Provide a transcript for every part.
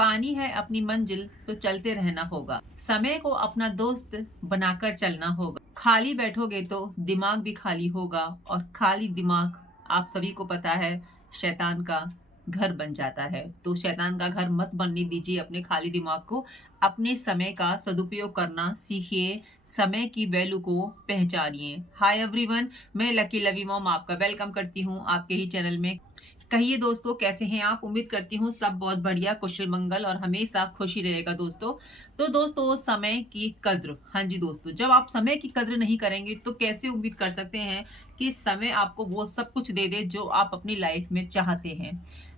पानी है अपनी मंजिल तो चलते रहना होगा। समय को अपना दोस्त बनाकर चलना होगा। खाली बैठोगे तो दिमाग भी खाली होगा और खाली दिमाग आप सभी को पता है शैतान का घर बन जाता है। तो शैतान का घर मत बनने दीजिए अपने खाली दिमाग को। अपने समय का सदुपयोग करना सीखिए। समय की वैल्यू को पहचानिए। हाय एवरीवन, मैं लकी लवी मॉम आपका वेलकम करती हूँ आपके ही चैनल में। कहिए दोस्तों, कैसे हैं आप? उम्मीद करती हूँ सब बहुत बढ़िया, कुशल मंगल और हमेशा खुशी रहेगा दोस्तों। तो दोस्तों, समय की कद्र, हाँ जी दोस्तों, जब आप समय की कद्र नहीं करेंगे तो कैसे उम्मीद कर सकते हैं कि समय आपको वो सब कुछ दे दे जो आप अपनी लाइफ में चाहते हैं।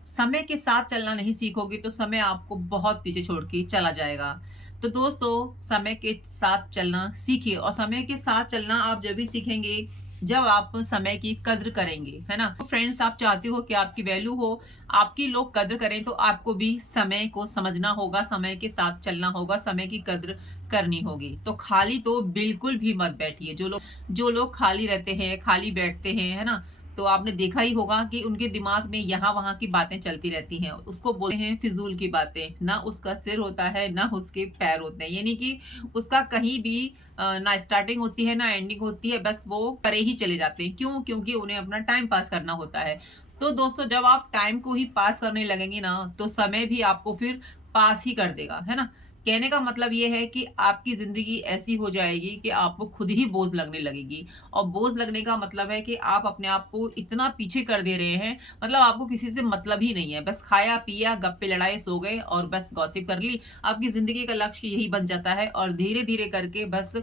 समय के साथ चलना नहीं सीखोगे तो समय आपको बहुत पीछे छोड़ के चला जाएगा। तो दोस्तों, समय के साथ चलना सीखिए और समय के साथ चलना आप जब भी सीखेंगे जब आप समय की कद्र करेंगे, है ना? तो फ्रेंड्स, आप चाहते हो कि आपकी वैल्यू हो, आपकी लोग कद्र करें, तो आपको भी समय को समझना होगा, समय के साथ चलना होगा, समय की कद्र करनी होगी। तो खाली तो बिल्कुल भी मत बैठिए। जो लोग खाली रहते हैं, खाली बैठते हैं, है ना? तो आपने देखा ही होगा कि उनके दिमाग में यहाँ वहाँ की बातें चलती रहती हैं। उसको बोलते हैं फिजूल की बातें। ना उसका सिर होता है, ना उसके पैर होते हैं। यानी कि उसका कहीं भी ना स्टार्टिंग होती है ना एंडिंग होती है, बस वो करे ही चले जाते हैं। क्यों? क्योंकि उन्हें अपना टाइम पास करना होता है। तो दोस्तों, जब आप टाइम को ही पास करने लगेंगे ना, तो समय भी आपको फिर पास ही कर देगा, है ना? कहने का मतलब ये है कि आपकी ज़िंदगी ऐसी हो जाएगी कि आपको खुद ही बोझ लगने लगेगी। और बोझ लगने का मतलब है कि आप अपने आप को इतना पीछे कर दे रहे हैं, मतलब आपको किसी से मतलब ही नहीं है। बस खाया, पिया, गप्पे लड़ाए, सो गए और बस गॉसिप कर ली। आपकी ज़िंदगी का लक्ष्य यही बन जाता है और धीरे-धीरे करके बस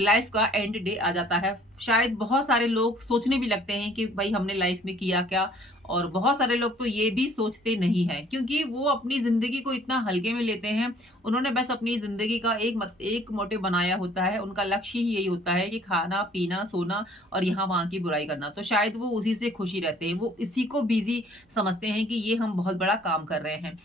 लाइफ का एंड डे आ जाता है। शायद बहुत सारे लोग सोचने भी लगते हैं कि भाई हमने लाइफ में किया क्या? और बहुत सारे लोग तो ये भी सोचते नहीं हैं, क्योंकि वो अपनी ज़िंदगी को इतना हल्के में लेते हैं। उन्होंने बस अपनी ज़िंदगी का एक मोटिव बनाया होता है, उनका लक्ष्य ही यही होता है कि खाना, पीना, सोना और यहाँ-वहाँ की बुराई करना। तो शायद वो उसी से खुशी रहते हैं। वो इसी को बिज़ी समझते हैं कि ये हम बहुत बड़ा काम कर रहे हैं।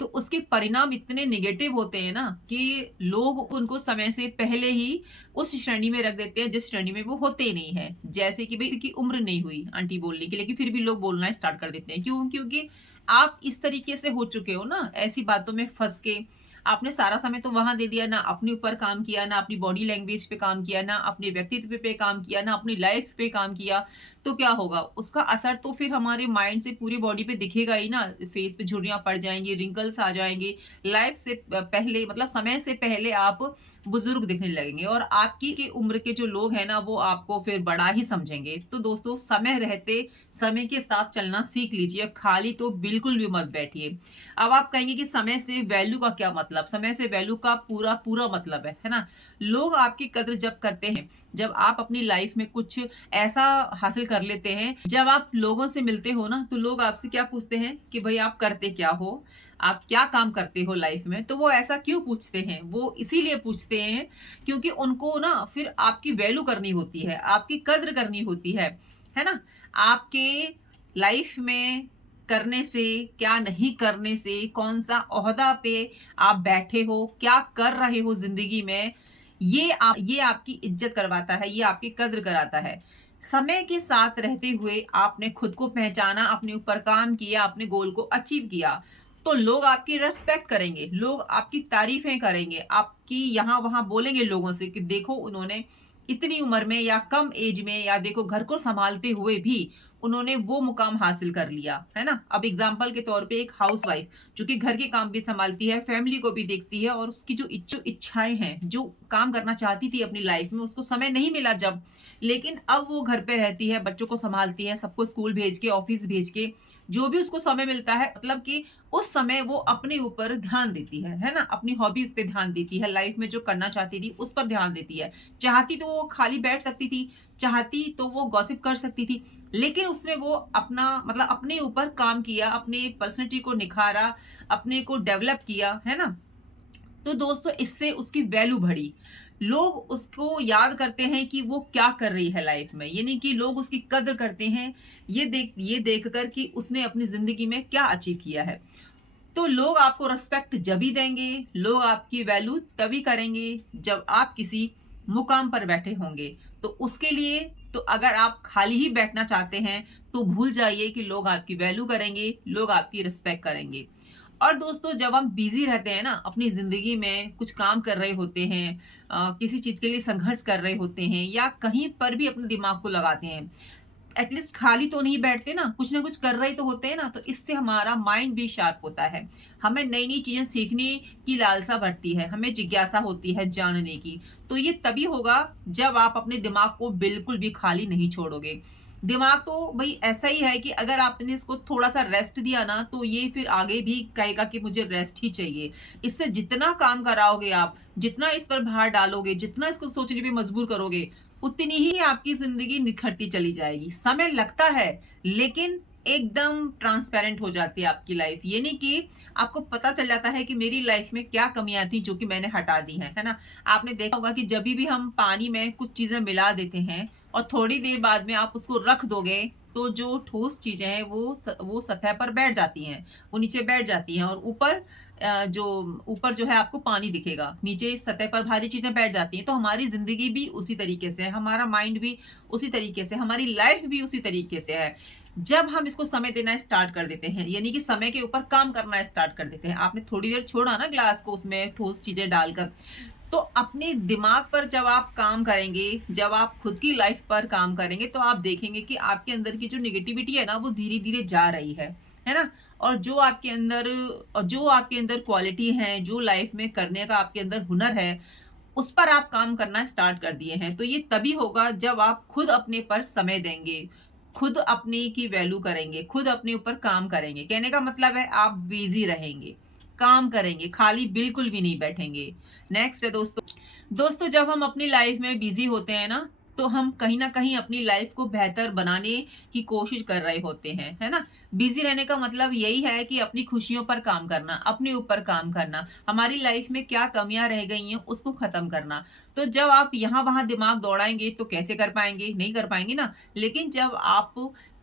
तो उसके परिणाम इतने नेगेटिव होते हैं ना कि लोग उनको समय से पहले ही उस श्रेणी में रख देते हैं जिस श्रेणी में वो होते ही नहीं है। जैसे कि भई इनकी उम्र नहीं हुई आंटी बोलने की, लेकिन फिर भी लोग बोलना स्टार्ट कर देते हैं। क्यों? क्योंकि आप इस तरीके से हो चुके हो ना, ऐसी बातों में फँस के। आपने सारा समय तो वहाँ दे दिया, ना अपने ऊपर काम किया, ना अपनी बॉडी लैंग्वेज पे काम किया, ना अपने व्यक्तित्व पे काम किया, ना अपनी लाइफ पे काम किया। तो क्या होगा? उसका असर तो फिर हमारे माइंड से पूरी बॉडी पे दिखेगा ही ना। फेस पे झुर्रियाँ पड़ जाएँगी, रिंकल्स आ जाएँगे। लाइफ से पहले, मतलब समय से पहले आप बुजुर्ग दिखने लगेंगे और आपकी की उम्र के जो लोग हैं ना, वो आपको फिर बड़ा ही समझेंगे। तो दोस्तों, समय रहते समय के साथ चलना सीख लीजिए, खाली तो बिल्कुल भी मत बैठिए। अब आप कहेंगे कि समय से वैल्यू का क्या मतलब? समय से वैल्यू का पूरा मतलब है ना? लोग आपकी कद्र जब करते हैं, जब आप अपनी लाइफ में कुछ ऐसा हासिल कर लेते हैं, जब आप लोगों से मिलते हो ना, तो लोग आपसे क्या पूछते हैं कि भई आप करते क्या हो? आप क्या काम करते हो लाइफ में? तो वो ऐसा क्यों पूछते हैं? वो इसीलिए पूछते हैं क्योंकि उनको ना फिर आपकी वैल्यू करनी होती है, आपकी कद्र करनी होती है ना? आपके लाइफ में करने से, क्या नहीं करने से, कौन-सा ओहदा पे आप बैठे हो, क्या कर रहे हो ज़िंदगी में, ये आपकी इज़्ज़त करवाता है, ये आपकी कद्र कराता है। समय के साथ रहते हुए आपने खुद को पहचाना, अपने ऊपर काम किया, अपने गोल को अचीव किया, तो लोग आपकी रिस्पेक्ट करेंगे, लोग आपकी तारीफ़ें करेंगे, आपकी यहाँ-वहाँ बोलेंगे लोगों से कि देखो उन्होंने इतनी उम्र में या कम एज में, या देखो घर को सँभालते हुए भी उन्होंने वो मुकाम हासिल कर लिया, है ना? अब एग्ज़ाम्पल के तौर पे एक हाउसवाइफ़ जो कि घर के काम भी सँभालती है, फैमिली को भी देखती है और उसकी जो इच्छाएँ हैं, जो काम करना चाहती थी अपनी लाइफ़ में, उसको समय नहीं मिला जब, लेकिन अब वो घर पे रहती है, बच्चों को सँभालती है, सबको स्कूल भेज के, ऑफ़िस भेज के, जो भी उसको समय मिलता है, मतलब कि उस समय वो अपने ऊपर ध्यान देती है ना? अपनी हॉबीज़ पे ध्यान देती है, लाइफ़ में जो करना चाहती थी, उस पर ध्यान देती है। चाहती तो वो खाली बैठ सकती थी, चाहती तो वो गॉसिप कर सकती थी, लेकिन उसने वो अपना, मतलब अपने ऊपर काम किया, अपनी पर्सनैलिटी को निखारा, अपने को डेवलप किया, है ना? तो दोस्तों, इससे उसकी वैल्यू बढ़ी। लोग उसको याद करते हैं कि वो क्या कर रही है लाइफ में, यानी कि लोग उसकी कद्र करते हैं, ये देखकर कि उसने अपनी ज़िंदगी में क्या अचीव किया है। तो लोग आपको रिस्पेक्ट जभी देंगे, लोग आपकी वैल्यू तभी करेंगे जब आप किसी मुकाम पर बैठे होंगे। तो उसके लिए, तो अगर आप खाली ही बैठना चाहते हैं, तो भूल जाइए कि लोग आपकी वैल्यू करेंगे, लोग आपकी रिस्पेक्ट करेंगे। और दोस्तों जब हम बिजी रहते हैं ना अपनी जिंदगी में, कुछ काम कर रहे होते हैं, किसी चीज के लिए संघर्ष कर रहे होते हैं या कहीं पर भी अपने दिमाग को लगाते हैं, एटलीस्ट खाली तो नहीं बैठते ना, कुछ ना कुछ कर रहे तो होते हैं ना, तो इससे हमारा माइंड भी शार्प होता है। हमें नई नई चीजें सीखने की लालसा बढ़ती है, हमें जिज्ञासा होती है जानने की। तो ये तभी होगा जब आप अपने दिमाग को बिल्कुल भी खाली नहीं छोड़ोगे। दिमाग तो भाई ऐसा ही है कि अगर आपने इसको थोड़ा सा रेस्ट दिया ना, तो ये फिर आगे भी कहेगा कि मुझे रेस्ट ही चाहिए। इससे जितना काम कराओगे आप, जितना इस पर भार डालोगे, जितना इसको सोचने पे मजबूर करोगे, उतनी ही आपकी जिंदगी निखरती चली जाएगी। समय लगता है, लेकिन एकदम ट्रांसपेरेंट हो जाती है आपकी लाइफ। ये नहीं कि आपको पता चल जाता है कि मेरी लाइफ में क्या कमियां थी जो कि मैंने हटा दी हैं, है ना। आपने देखा होगा कि जब भी हम पानी में कुछ चीजें मिला देते हैं और थोड़ी देर बाद में आप उसको रख दोगे, तो जो ठोस चीजें हैं वो सतह पर बैठ जाती हैं, वो नीचे बैठ जाती हैं, और जो ऊपर जो है आपको पानी दिखेगा, नीचे सतह पर भारी चीजें बैठ जाती हैं। तो हमारी जिंदगी भी उसी तरीके से है, हमारा माइंड भी उसी तरीके से, हमारी लाइफ भी उसी तरीके से है। जब हम इसको समय देना स्टार्ट कर देते हैं, यानी कि समय के ऊपर काम करना स्टार्ट कर देते हैं, आपने थोड़ी देर छोड़ा ना ग्लास को, उसमें ठोस चीजें डालकर, तो अपने दिमाग पर जब आप काम करेंगे, जब आप खुद की लाइफ पर काम करेंगे, तो आप देखेंगे कि आपके अंदर की जो निगेटिविटी है ना, वो धीरे धीरे जा रही है ना। और जो आपके अंदर क्वालिटी है, जो लाइफ में करने का आपके अंदर हुनर है, उस पर आप काम करना स्टार्ट कर दिए हैं। तो ये तभी होगा जब आप खुद अपने पर समय देंगे, खुद अपने की वैल्यू करेंगे, खुद अपने ऊपर काम करेंगे। कहने का मतलब है आप बिजी रहेंगे, काम करेंगे, खाली बिल्कुल भी नहीं बैठेंगे। नेक्स्ट है दोस्तों जब हम अपनी लाइफ में बिजी होते हैं ना, तो हम कहीं ना कहीं अपनी लाइफ को बेहतर बनाने की कोशिश कर रहे होते हैं, है ना। बिजी रहने का मतलब यही है कि अपनी खुशियों पर काम करना, अपने ऊपर काम करना, हमारी लाइफ में क्या कमियां रह गई हैं उसको खत्म करना। तो जब आप यहाँ वहां दिमाग दौड़ाएंगे तो कैसे कर पाएंगे, नहीं कर पाएंगे ना। लेकिन जब आप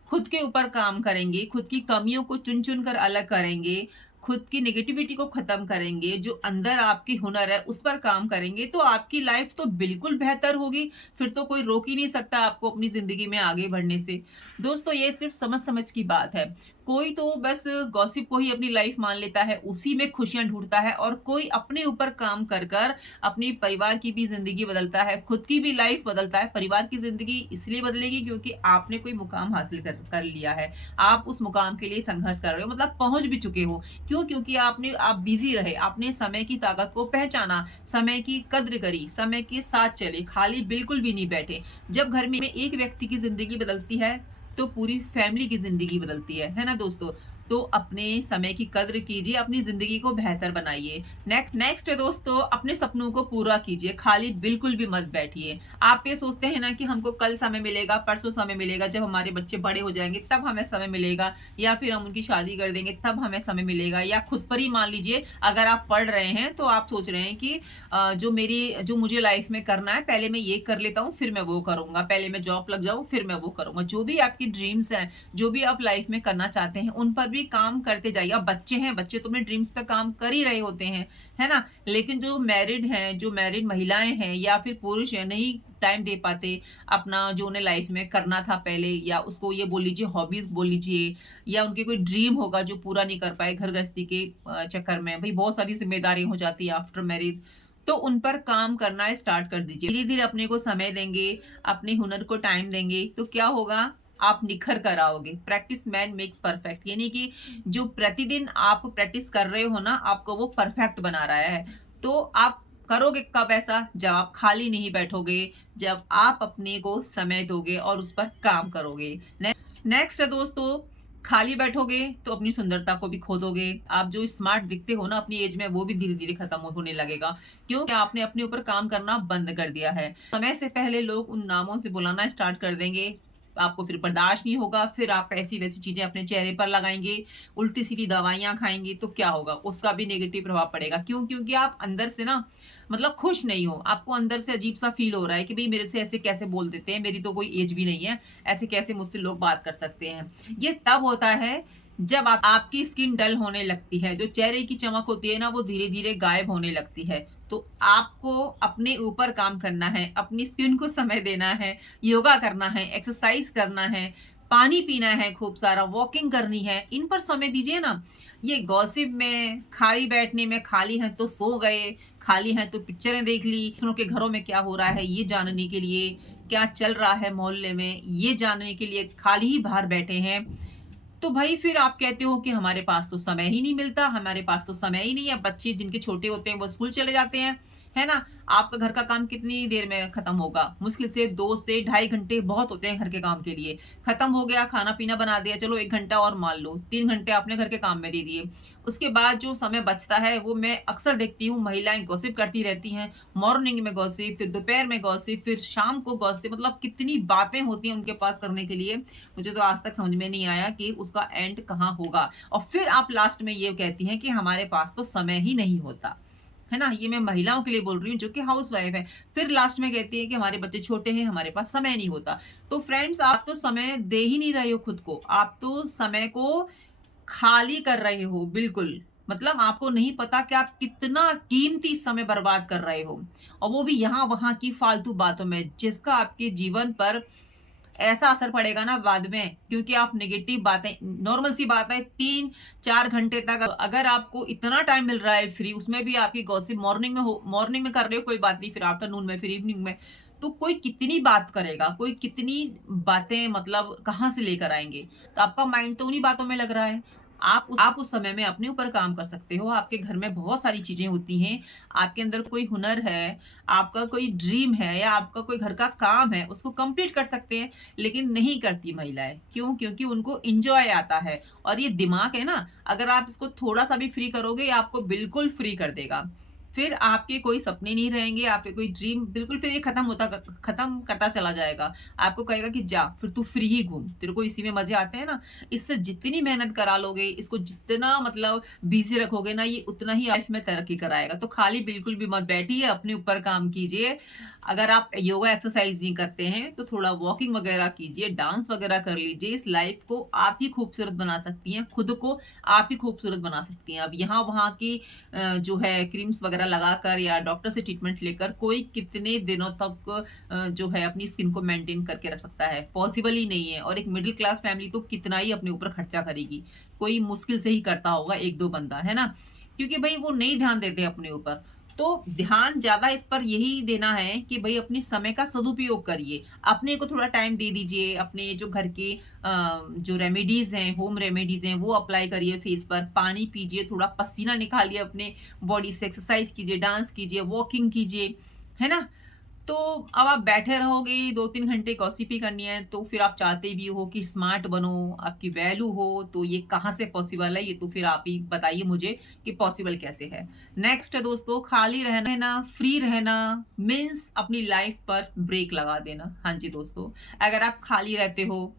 खुद के ऊपर काम करेंगे, खुद की कमियों को चुन चुन कर अलग करेंगे, खुद की नेगेटिविटी को खत्म करेंगे, जो अंदर आपकी हुनर है उस पर काम करेंगे, तो आपकी लाइफ तो बिल्कुल बेहतर होगी। फिर तो कोई रोक ही नहीं सकता आपको अपनी जिंदगी में आगे बढ़ने से। दोस्तों ये सिर्फ समझ समझ की बात है। कोई तो बस गॉसिप को ही अपनी लाइफ मान लेता है, उसी में खुशियां ढूंढता है, और कोई अपने ऊपर काम कर कर अपने परिवार की भी जिंदगी बदलता है, खुद की भी लाइफ बदलता है। परिवार की जिंदगी इसलिए बदलेगी क्योंकि आपने कोई मुकाम हासिल कर लिया है, आप उस मुकाम के लिए संघर्ष कर रहे हो, मतलब पहुंच भी चुके हो। क्यों? क्योंकि आप बिजी रहे, आपने समय की ताकत को पहचाना, समय की कद्र करी, समय के साथ चले, खाली बिल्कुल भी नहीं बैठे। जब घर में एक व्यक्ति की जिंदगी बदलती है तो पूरी फैमिली की जिंदगी बदलती है ना दोस्तों। तो अपने समय की कद्र कीजिए, अपनी जिंदगी को बेहतर बनाइए। नेक्स्ट है दोस्तों, अपने सपनों को पूरा कीजिए, खाली बिल्कुल भी मत बैठिए। आप ये सोचते हैं ना कि हमको कल समय मिलेगा, परसों समय मिलेगा, जब हमारे बच्चे बड़े हो जाएंगे तब हमें समय मिलेगा, या फिर हम उनकी शादी कर देंगे तब हमें समय मिलेगा। या खुद पर ही मान लीजिए, अगर आप पढ़ रहे हैं तो आप सोच रहे हैं कि जो मुझे लाइफ में करना है, पहले मैं ये कर लेता हूँ फिर मैं वो करूंगा, पहले मैं जॉब लग जाऊं फिर मैं वो करूंगा। जो भी आपकी ड्रीम्स हैं, जो भी आप लाइफ में करना चाहते हैं, उन पर भी काम करते जाइए। अब बच्चे हैं, बच्चे तो अपने ड्रीम्स पे काम कर ही रहे होते हैं, है ना। लेकिन जो मैरिड हैं, जो मैरिड महिलाएं हैं या फिर पुरुष हैं, नहीं टाइम दे पाते अपना जो उन्हें लाइफ में करना था पहले, या उसको ये बोल लीजिए हॉबीज बोल लीजिए, या उनके कोई ड्रीम होगा जो पूरा नहीं कर पाए घर गृहस्थी के चक्कर में, भाई बहुत सारी जिम्मेदारी हो जाती है आफ्टर मैरिज, तो उन पर काम करना स्टार्ट कर दीजिए। धीरे धीरे अपने को समय देंगे, अपने हुनर को टाइम देंगे, तो क्या होगा, आप निखर कर आओगे। प्रैक्टिस मैन मेक्स परफेक्ट, यानी कि जो प्रतिदिन आप प्रैक्टिस कर रहे हो ना, आपको वो परफेक्ट बना रहा है। तो आप करोगे कब ऐसा, जब आप खाली नहीं बैठोगे, जब आप अपने को समय दोगे और उस पर काम करोगे। नेक्स्ट है दोस्तों, खाली बैठोगे तो अपनी सुंदरता को भी खो दोगे। आप जो स्मार्ट दिखते हो ना अपनी एज में, वो भी धीरे धीरे खत्म होने लगेगा, क्योंकि आपने अपने ऊपर काम करना बंद कर दिया है। समय से पहले लोग उन नामों से बुलाना स्टार्ट कर देंगे, आपको फिर बर्दाश्त नहीं होगा, फिर आप ऐसी वैसी चीजें अपने चेहरे पर लगाएंगे, उल्टी सीधी दवाइयां खाएंगे, तो क्या होगा, उसका भी नेगेटिव प्रभाव पड़ेगा। क्यों? क्योंकि आप अंदर से ना मतलब खुश नहीं हो, आपको अंदर से अजीब सा फील हो रहा है कि भाई मेरे से ऐसे कैसे बोल देते हैं, मेरी तो कोई एज भी नहीं है, ऐसे कैसे मुझसे लोग बात कर सकते हैं। ये तब होता है जब आपकी स्किन डल होने लगती है, जो चेहरे की चमक होती है ना, वो धीरे धीरे गायब होने लगती है। तो आपको अपने ऊपर काम करना है, अपनी स्किन को समय देना है, योगा करना है, एक्सरसाइज करना है, पानी पीना है, खूब सारा वॉकिंग करनी है, इन पर समय दीजिए ना। ये गॉसिप में, खाली बैठने में, खाली हैं तो सो गए, खाली हैं तो पिक्चरें देख ली, दूसरों के घरों में क्या हो रहा है ये जानने के लिए, क्या चल रहा है मोहल्ले में ये जानने के लिए खाली ही बाहर बैठे हैं। तो भाई फिर आप कहते हो कि हमारे पास तो समय ही नहीं मिलता, हमारे पास तो समय ही नहीं है। बच्चे जिनके छोटे होते हैं वो स्कूल चले जाते हैं, है ना? आपका घर का काम कितनी देर में खत्म होगा? मुश्किल से 2 से ढाई घंटे बहुत होते हैं घर के काम के लिए। खत्म हो गया, खाना-पीना बना दिया, चलो 1 घंटा और मान लो, 3 घंटे आपने घर के काम में दे दिए। उसके बाद जो समय बचता है वो मैं अक्सर देखती हूँ महिलाएँ गॉसिप करती रहती हैं। मॉर्निंग में गॉसिप, फिर दोपहर में गॉसिप, फिर शाम को गॉसिप, मतलब कितनी बातें होती हैं उनके पास करने के लिए। मुझे तो आज तक समझ में नहीं आया कि उसका एंड कहाँ होगा। और फिर आप लास्ट में ये कहती हैं कि हमारे पास तो समय ही नहीं होता। है ना? ये मैं महिलाओं के लिए बोल रही हूँ जो कि हाउसवाइफ है। फिर लास्ट में कहती है कि हमारे बच्चे छोटे हैं, हमारे पास समय नहीं होता। तो फ्रेंड्स, आप तो समय दे ही नहीं रहे हो खुद को। आप तो समय को खाली कर रहे हो, बिल्कुल। मतलब आपको नहीं पता कि आप कितना कीमती समय बर्बाद कर रहे हो, और वो भी यहाँ-वहाँ की फालतू बातों में, जिसका आपके जीवन पर ऐसा असर पड़ेगा ना बाद में, क्योंकि आप नेगेटिव बातें, नॉर्मल सी बात है, 3-4 घंटे तक अगर आपको इतना टाइम मिल रहा है फ्री, उसमें भी आपकी गॉसिप मॉर्निंग में कर रहे हो कोई बात नहीं, फिर आफ्टरनून में, फिर इवनिंग में, तो कोई कितनी बात करेगा, कोई कितनी बातें मतलब कहाँ से लेकर आएँगे? तो आपका माइंड तो उन्हीं बातों में लग रहा है। आप उस समय में अपने ऊपर काम कर सकते हो। आपके घर में बहुत सारी चीज़ें होती हैं, आपके अंदर कोई हुनर है, आपका कोई ड्रीम है या आपका कोई घर का काम है, उसको कंप्लीट कर सकते हैं, लेकिन नहीं करती महिलाएँ। क्यों? क्योंकि उनको एन्जॉय आता है, और ये दिमाग है ना, अगर आप इसको थोड़ा-सा भी फ्री करोगे, ये आपको बिल्कुल फ्री कर देगा। फिर आपके कोई सपने नहीं रहेंगे, आपके कोई ड्रीम, बिल्कुल फिर ये खत्म करता चला जाएगा। आपको कहेगा कि जा फिर तू फ्री ही घूम, तेरे को इसी में मज़े आते हैं ना। इससे जितनी मेहनत करा लोगे, इसको जितना मतलब बिज़ी रखोगे ना, ये उतना ही लाइफ में तरक्की कराएगा। तो खाली बिल्कुल भी मत बैठिए, अपने ऊपर काम कीजिए। अगर आप योगा एक्सरसाइज़ नहीं करते हैं, तो थोड़ा वॉकिंग वगैरह कीजिए, डांस वगैरह कर लीजिए। इस लाइफ को आप ही खूबसूरत बना सकती हैं, खुद को आप ही खूबसूरत बना सकती हैं। अब यहाँ-वहाँ की जो है क्रीम्स वगैरह लगाकर या डॉक्टर से ट्रीटमेंट लेकर कोई कितने दिनों तक जो है अपनी स्किन को मेंटेन करके रख सकता है? पॉसिबल ही नहीं है। और एक मिडिल क्लास फैमिली तो कितना ही अपने ऊपर खर्चा करेगी, कोई मुश्किल से ही करता होगा 1-2 बंदा, है ना? क्योंकि भई वो नहीं ध्यान देते अपने ऊपर। तो ध्यान ज़्यादा इस पर यही देना है कि भई अपने समय का सदुपयोग करिए। अपने को थोड़ा टाइम दे दीजिए, अपने जो घर के जो रेमेडीज़ हैं, होम रेमेडीज़ हैं, वो अप्लाई करिए फेस पर, पानी पीजिए, थोड़ा पसीना निकालिए अपने बॉडी से, एक्सरसाइज़ कीजिए, डांस कीजिए, वॉकिंग कीजिए, है ना? तो अब आप बैठे रहोगे 2-3 घंटे गॉसिप ही करनी है, तो फिर आप चाहते भी हो कि स्मार्ट बनो, आपकी वैल्यू हो, तो ये कहाँ से पॉसिबल है? ये तो फिर आप ही बताइए मुझे कि पॉसिबल कैसे है? नेक्स्ट है दोस्तों, खाली रहना, फ्री रहना मीन्स अपनी लाइफ पर ब्रेक लगा देना। हाँ जी दोस्तों, अगर आप खाली रहते हो,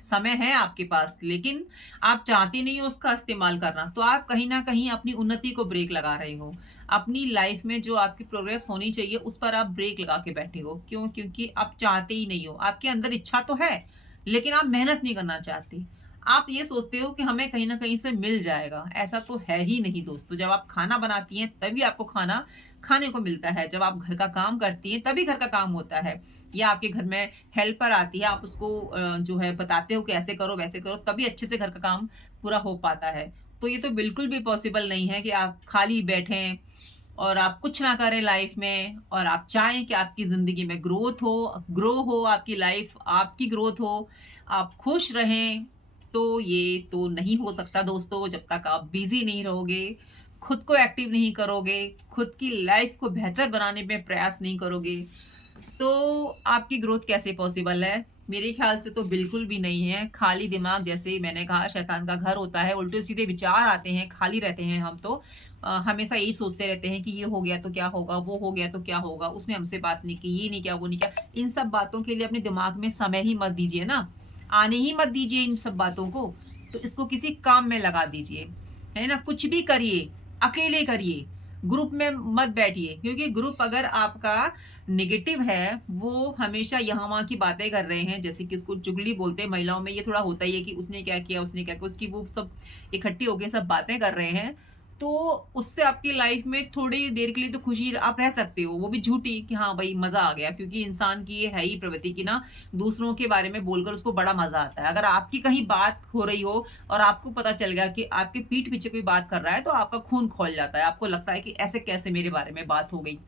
समय है आपके पास, लेकिन आप चाहते नहीं हो उसका इस्तेमाल करना, तो आप कहीं न कहीं अपनी उन्नति को ब्रेक लगा रहे हो। अपनी लाइफ में जो आपकी प्रोग्रेस होनी चाहिए, उस पर आप ब्रेक लगा के बैठे हो। क्यों? क्योंकि आप चाहते ही नहीं हो। आपके अंदर इच्छा तो है, लेकिन आप मेहनत नहीं करना चाहते। आप ये सोचते हो कि हमें कहीं न कहीं से मिल जाएगा, ऐसा तो है ही नहीं दोस्तों। जब आप खाना बनाती हैं, तभी आपको खाना खाने को मिलता है। जब आप घर का काम करती हैं, तभी घर का काम होता है। या आपके घर में हेल्पर आती है, आप उसको जो है बताते हो कि ऐसे करो, वैसे करो, तभी अच्छे से घर का काम पूरा हो पाता है। तो ये तो बिल्कुल भी पॉसिबल नहीं है कि आप खाली बैठें और आप कुछ ना करें लाइफ में, और आप चाहें कि आपकी ज़िंदगी में ग्रो हो आपकी लाइफ, आपकी ग्रोथ हो, आप खुश रहें, तो ये तो नहीं हो सकता दोस्तों, जब तक आप बिज़ी नहीं रहोगे, खुद को एक्टिव नहीं करोगे, खुद की लाइफ को बेहतर बनाने में प्रयास नहीं करोगे, तो आपकी ग्रोथ कैसे पॉसिबल है? मेरे ख्याल से तो बिल्कुल भी नहीं है। खाली दिमाग, जैसे मैंने कहा, शैतान का घर होता है, उल्टे-सीधे विचार आते हैं, खाली रहते हैं हम तो। हमेशा यही सोचते रहते हैं कि ये हो गया तो क्या होगा, वो हो गया तो क्या होगा, उसने हमसे बात नहीं की, ये नहीं किया, वो नहीं किया। इन सब बातों के लिए अपने दिमाग में समय ही मत दीजिए ना, आने ही मत दीजिए इन सब बातों को। तो इसको किसी काम में लगा दीजिए, है ना? कुछ भी करिए, अकेले करिए, ग्रुप में मत बैठिए, क्योंकि ग्रुप अगर आपका नेगेटिव है, वो हमेशा यहाँ-वहाँ की बातें कर रहे हैं, जैसे कि उसको चुगली बोलते हैं महिलाओं में, ये थोड़ा होता ही है कि उसने क्या किया, उसने क्या किया, उसकी वो सब इकट्ठी होके सब बातें कर रहे हैं। तो उससे आपकी लाइफ में थोड़ी देर के लिए तो खुशी आप रह सकते हो, वो भी झूठी कि हाँ भाई मज़ा आ गया, क्योंकि इंसान की ये है ही प्रवृत्ति कि ना दूसरों के बारे में बोलकर उसको बड़ा मज़ा आता है। अगर आपकी कहीं बात हो रही हो और आपको पता चल गया कि आपके पीठ पीछे कोई बात कर रहा है, तो आपका खून खौल जाता है। आपको लगता है कि ऐसे कैसे मेरे बारे में बात हो गई।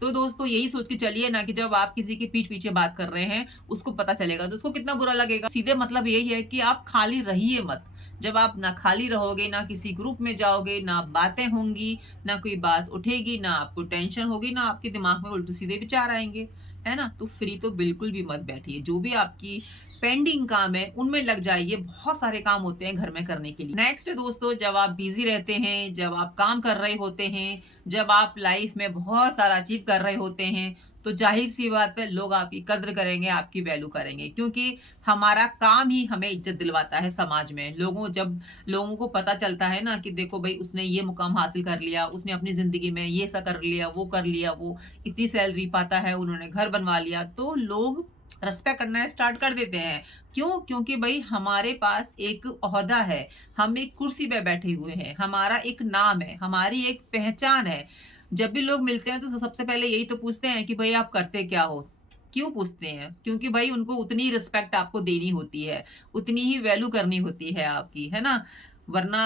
तो दोस्तों यही सोच के चलिए ना कि जब आप किसी के पीठ पीछे बात कर रहे हैं, उसको पता चलेगा तो उसको कितना बुरा लगेगा। सीधे मतलब यही है कि आप खाली रहिए मत। जब आप ना खाली रहोगे, ना किसी ग्रुप में जाओगे, ना बातें होंगी, ना कोई बात उठेगी, ना आपको टेंशन होगी, ना आपके दिमाग में उल्टे-सीधे विचार आएँगे, है ना? तो फ्री तो बिल्कुल भी मत बैठिए। जो भी आपकी पेंडिंग काम है, उनमें लग जाइए। बहुत सारे काम होते हैं घर में करने के लिए। नेक्स्ट दोस्तों, जब आप बिज़ी रहते हैं, जब आप काम कर रहे होते हैं, जब आप लाइफ में बहुत सारा अचीव कर रहे होते हैं, तो ज़ाहिर-सी बात है लोग आपकी कद्र करेंगे, आपकी वैल्यू करेंगे, क्योंकि हमारा काम ही हमें इज़्ज़त दिलवाता है समाज में। जब लोगों को पता चलता है ना कि देखो भई उसने ये मुकाम हासिल कर लिया, उसने अपनी ज़िंदगी में ये ऐसा कर लिया, वो कर लिया, वो इतनी सैलरी पाता है, उन्होंने घर बनवा लिया, तो लोग रिस्पेक्ट करना स्टार्ट कर देते हैं। क्यों? क्योंकि भई हमारे पास एक ओहदा है, हम एक कुर्सी पे बैठे हुए हैं, हमारा एक नाम है, हमारी एक पहचान है। जब भी लोग मिलते हैं तो सबसे पहले यही तो पूछते हैं कि भई आप करते क्या हो? क्यों पूछते हैं? क्योंकि भई उनको उतनी रिस्पेक्ट आपको देनी होती है, उतनी ही वैल्यू करनी होती है आपकी, है ना? वरना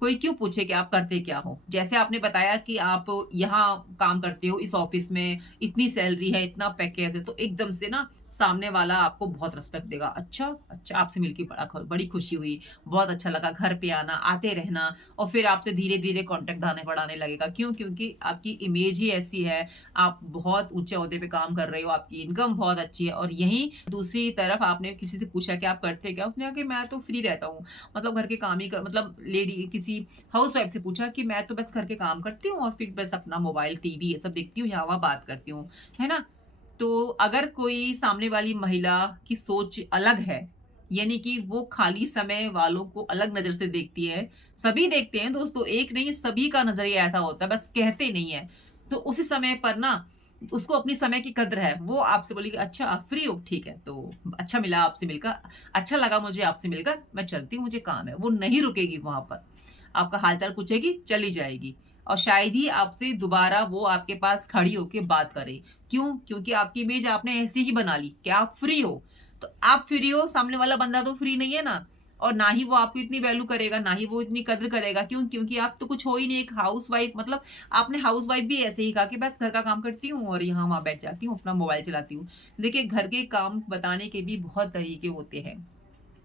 कोई क्यों पूछे कि आप करते क्या हो? जैसे आपने बताया कि आप यहाँ काम करते हो, इस ऑफ़िस में, इतनी सैलरी है, इतना पैकेज है, तो एकदम से ना सामने वाला आपको बहुत रिस्पेक्ट देगा। अच्छा, अच्छा आपसे मिलके बड़ी खुशी हुई, बहुत अच्छा लगा, घर पे आना, आते रहना और फिर आपसे धीरे-धीरे कॉन्टैक्ट बढ़ाने लगेगा। क्यों? क्योंकि आपकी इमेज ही ऐसी है, आप बहुत ऊँचे ओहदे पे काम कर रहे हो, आपकी इनकम बहुत अच्छी है और यहीं दूसरी तरफ आपने किसी से पूछा कि आप करते क्या? उसने कहा कि मैं तो फ्री रहता हूँ। मतलब घर के काम ही कर मतलब लेडी किसी हाउसवाइफ से पूछा कि मैं तो बस घर के काम करती हूँ और फिर बस अपना मोबाइल, टीवी ये सब देखती हूँ, यहाँ-वहाँ बात करती हूँ। है ना? तो अगर कोई सामने वाली महिला की सोच अलग है, यानी कि वो खाली समय वालों को अलग नज़र से देखती है, सभी देखते हैं दोस्तों, एक नहीं सभी का नज़रिया ऐसा होता है, बस कहते नहीं है। तो उसी समय पर ना उसको अपनी समय की कद्र है, वो आपसे बोलेगी अच्छा आप फ्री हो? ठीक है, तो अच्छा मिला आपसे मिलकर, अच्छा लगा मुझे आपसे मिलकर, मैं चलती हूँ मुझे काम है। वो नहीं रुकेगी वहाँ पर, आपका हाल-चाल पूछेगी, चली जाएगी और शायद ही आपसे दोबारा वो आपके पास खड़ी होके बात करे। क्यों? क्योंकि आपकी इमेज आपने ऐसी ही बना ली कि आप फ्री हो। तो आप फ्री हो, सामने वाला बंदा तो फ्री नहीं है ना और ना ही वो आपकी इतनी वैल्यू करेगा, ना ही वो इतनी कद्र करेगा। क्यों? क्योंकि आप तो कुछ हो ही नहीं, एक हाउसवाइफ मतलब आपने हाउसवाइफ भी ऐसे ही कहा कि बस घर का काम करती हूँ और यहाँ-वहाँ बैठ जाती हूँ, अपना मोबाइल चलाती हूँ। देखिए, घर के काम बताने के भी बहुत तरीके होते हैं।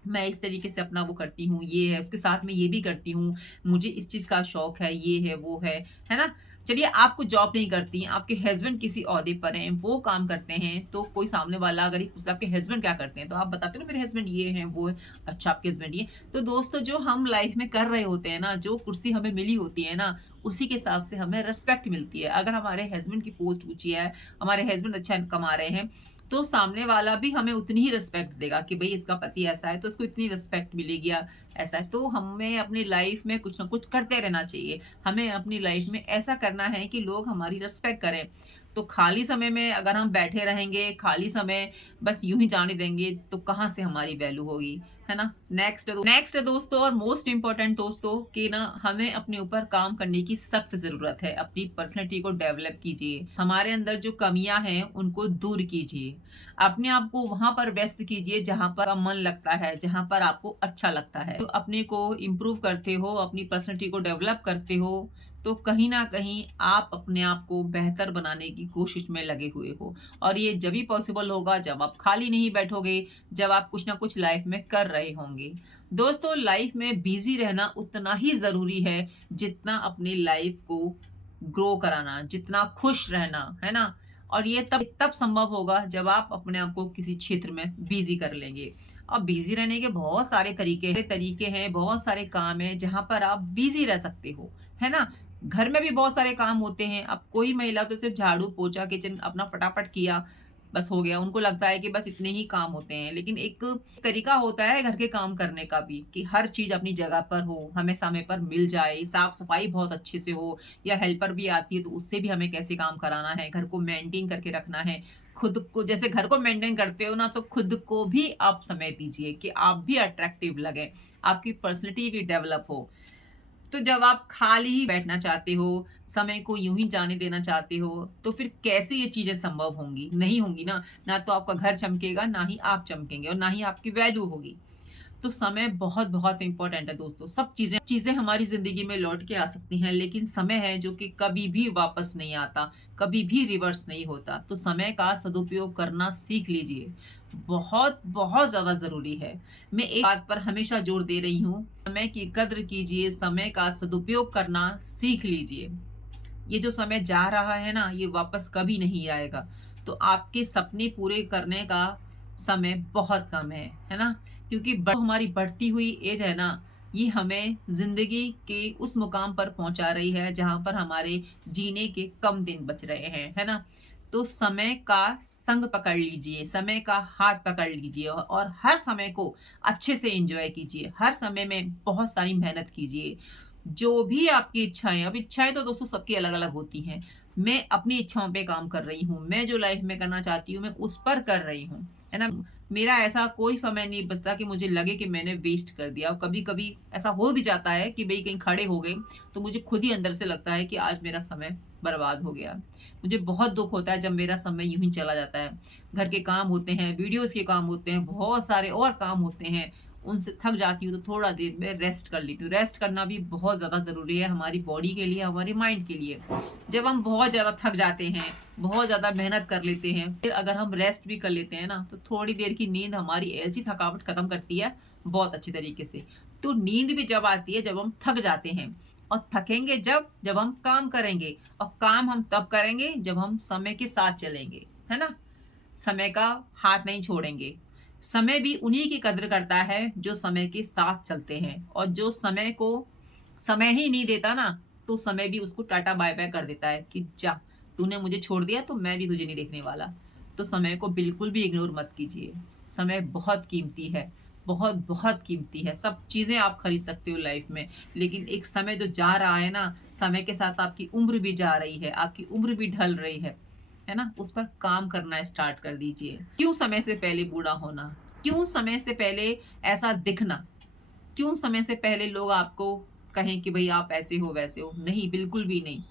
मैं इस तरीके से अपना वो करती हूँ, ये है, उसके साथ में ये भी करती हूँ, मुझे इस चीज़ का शौक है, ये है, वो है ना? चलिए आप कुछ जॉब नहीं करती, आपके हस्बैंड किसी ओहदे पर हैं, वो काम करते हैं, तो कोई सामने वाला अगर ये पूछता है आपके हस्बैंड क्या करते हैं? तो आप बताते हो ना मेरे हस्बैंड ये हैं, वो है, अच्छा आपके हस्बैंड ये। तो दोस्तों जो हम लाइफ में कर रहे होते हैं ना, जो कुर्सी हमें मिली होती है ना, उसी के हिसाब से हमें रिस्पेक्ट मिलती है। अगर हमारे हस्बैंड की पोस्ट ऊँची है, हमारे हस्बैंड अच्छा कमा रहे हैं, तो सामने वाला भी हमें उतनी ही रिस्पेक्ट देगा कि भई इसका पति ऐसा है तो इसको इतनी रिस्पेक्ट मिलेगी या ऐसा है। तो हमें अपनी लाइफ में कुछ ना कुछ करते रहना चाहिए। हमें अपनी लाइफ में ऐसा करना है कि लोग हमारी रिस्पेक्ट करें। तो खाली समय में अगर हम बैठे रहेंगे, खाली समय बस यूँ ही जाने देंगे तो कहाँ से हमारी वैल्यू होगी, है ना? नेक्स्ट दोस्तों और मोस्ट इम्पोर्टेंट दोस्तों कि ना हमें अपने ऊपर काम करने की सख्त ज़रूरत है। अपनी पर्सनैलिटी को डेवलप कीजिए। हमारे अंदर जो कमियाँ हैं उनको दूर कीजिए। अपने आप को वहाँ पर व्यस्त कीजिए जहाँ पर आपका मन लगता है, जहाँ पर आपको अच्छा लगता है। तो अपने को इम्प्रूव करते हो, अपनी पर्सनैलिटी को डेवलप करते हो, तो कहीं न कहीं आप अपने आप को बेहतर बनाने की कोशिश में लगे हुए हो। और ये जभी पॉसिबल होगा जब आप खाली नहीं बैठोगे, जब आप कुछ ना कुछ लाइफ में कर रहे होंगे। दोस्तों लाइफ में बिज़ी रहना उतना ही ज़रूरी है, जितना अपनी लाइफ को ग्रो कराना, जितना खुश रहना, है ना? और ये तब संभव होगा जब आप अपने आप को किसी क्षेत्र में बिज़ी कर लेंगे। अब बिज़ी रहने के बहुत सारे तरीके हैं, बहुत सारे काम हैं जहाँ पर आप बिज़ी रह सकते हो, है ना? घर में भी बहुत सारे काम होते हैं। अब कोई महिला तो सिर्फ़ झाड़ू, पोछा, किचन अपना फटाफट किया, बस हो गया। उनको लगता है कि बस इतने ही काम होते हैं। लेकिन एक तरीका होता है घर के काम करने का भी कि हर चीज़ अपनी जगह पर हो, हमें समय पर मिल जाए, साफ-सफाई बहुत अच्छे से हो या हेल्पर भी आती है तो उससे भी हमें कैसे काम कराना है, घर को मेंटेन करके रखना है। खुद को जैसे घर को मेंटेन करते हो ना तो खुद को भी आप समय दीजिए कि आप भी अट्रैक्टिव लगें, आपकी पर्सनैलिटी भी डेवलप हो। तो जब आप खाली ही बैठना चाहते हो, समय को यूं ही जाने देना चाहते हो, तो फिर कैसे ये चीजें संभव होंगी? नहीं होंगी ना। ना तो आपका घर चमकेगा, ना ही आप चमकेंगे और ना ही आपकी वैल्यू होगी। तो समय बहुत बहुत इंपॉर्टेंट है दोस्तों। सब चीजें चीजें हमारी जिंदगी में लौट के आ सकती हैं, लेकिन समय है जो कि कभी भी वापस नहीं आता, कभी भी रिवर्स नहीं होता। तो समय का सदुपयोग करना सीख लीजिए। बहुत बहुत ज्यादा जरूरी है। मैं एक बात पर हमेशा जोर दे रही हूँ, समय की कद्र कीजिए, समय का सदुपयोग करना सीख लीजिए। ये जो समय जा रहा है ना, ये वापस कभी नहीं आएगा। तो आपके सपने पूरे करने का समय बहुत कम है ना? क्योंकि हमारी बढ़ती हुई एज है ना, ये हमें जिंदगी के उस मुकाम पर पहुंचा रही है जहां पर हमारे जीने के कम दिन बच रहे हैं, है ना? तो समय का संग पकड़ लीजिए, समय का हाथ पकड़ लीजिए और हर समय को अच्छे से एंजॉय कीजिए। हर समय में बहुत सारी मेहनत कीजिए। जो भी आपकी इच्छाएं, अब इच्छाएं तो दोस्तों सबकी अलग अलग होती हैं। मैं अपनी इच्छाओं पे काम कर रही हूँ, मैं जो लाइफ में करना चाहती हूँ मैं उस पर कर रही हूँ, है ना? मेरा ऐसा कोई समय नहीं बचता कि मुझे लगे कि मैंने वेस्ट कर दिया। और कभी कभी ऐसा हो भी जाता है कि भाई कहीं खड़े हो गए, तो मुझे खुद ही अंदर से लगता है कि आज मेरा समय बर्बाद हो गया। मुझे बहुत दुख होता है जब मेरा समय यूं ही चला जाता है। घर के काम होते हैं, वीडियोस के काम होते हैं, बहुत सारे और काम होते हैं, उनसे थक जाती हूँ तो थोड़ा देर में रेस्ट कर लेती हूँ। रेस्ट करना भी बहुत ज़्यादा ज़रूरी है हमारी बॉडी के लिए, हमारे माइंड के लिए। जब हम बहुत ज़्यादा थक जाते हैं, बहुत ज़्यादा मेहनत कर लेते हैं, फिर अगर हम रेस्ट भी कर लेते हैं ना, तो थोड़ी देर की नींद हमारी ऐसी थकावट खत्म करती है बहुत अच्छी तरीके से। तो नींद भी जब आती है जब हम थक जाते हैं, और थकेंगे जब हम काम करेंगे, और काम हम तब करेंगे जब हम समय के साथ चलेंगे, है ना? समय का हाथ नहीं छोड़ेंगे। समय भी उन्हीं की कद्र करता है जो समय के साथ चलते हैं, और जो समय को समय ही नहीं देता ना, तो समय भी उसको टाटा बाय बाय कर देता है कि जा, तूने मुझे छोड़ दिया तो मैं भी तुझे नहीं देखने वाला। तो समय को बिल्कुल भी इग्नोर मत कीजिए। समय बहुत कीमती है, बहुत बहुत कीमती है। सब चीजें आप खरीद सकते हो लाइफ में, लेकिन एक समय जो जा रहा है ना, समय के साथ आपकी उम्र भी जा रही है, आपकी उम्र भी ढल रही है ना? उस पर काम करना स्टार्ट कर दीजिए। क्यों समय से पहले बूढ़ा होना? क्यों समय से पहले ऐसा दिखना? क्यों समय से पहले लोग आपको कहें कि भई आप ऐसे हो, वैसे हो? नहीं, बिल्कुल भी नहीं।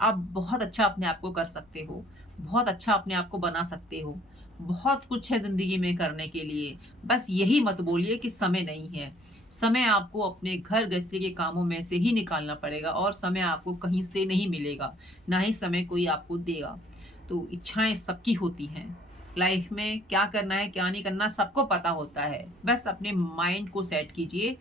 आप बहुत अच्छा अपने आप को कर सकते हो, बहुत अच्छा अपने आप को बना सकते हो। बहुत कुछ है ज़िंदगी में करने के लिए। बस यही मत बोलिए कि समय नहीं है। समय आपको अपने घर गृहस्थी के कामों में से ही निकालना पड़ेगा, और समय आपको कहीं से नहीं मिलेगा, ना ही समय कोई आपको देगा। तो इच्छाएँ सबकी होती हैं। लाइफ में क्या करना है, क्या नहीं करना सबको पता होता है। बस अपने माइंड को सेट कीजिए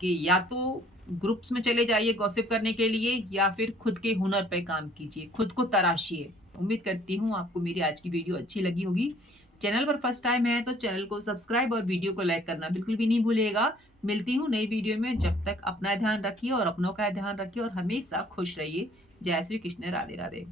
कि या तो ग्रुप्स में चले जाइए गॉसिप करने के लिए, या फिर खुद के हुनर पे काम कीजिए, खुद को तराशिए। उम्मीद करती हूँ आपको मेरी आज की वीडियो अच्छी लगी होगी। चैनल पर फर्स्ट टाइम है तो चैनल को सब्सक्राइब और वीडियो को लाइक करना बिल्कुल भी नहीं भूलिएगा। मिलती हूँ नई वीडियो में, जब तक अपना ध्यान रखिए और अपनों का ध्यान रखिए और हमेशा खुश रहिए। जय श्री कृष्ण, राधे राधे।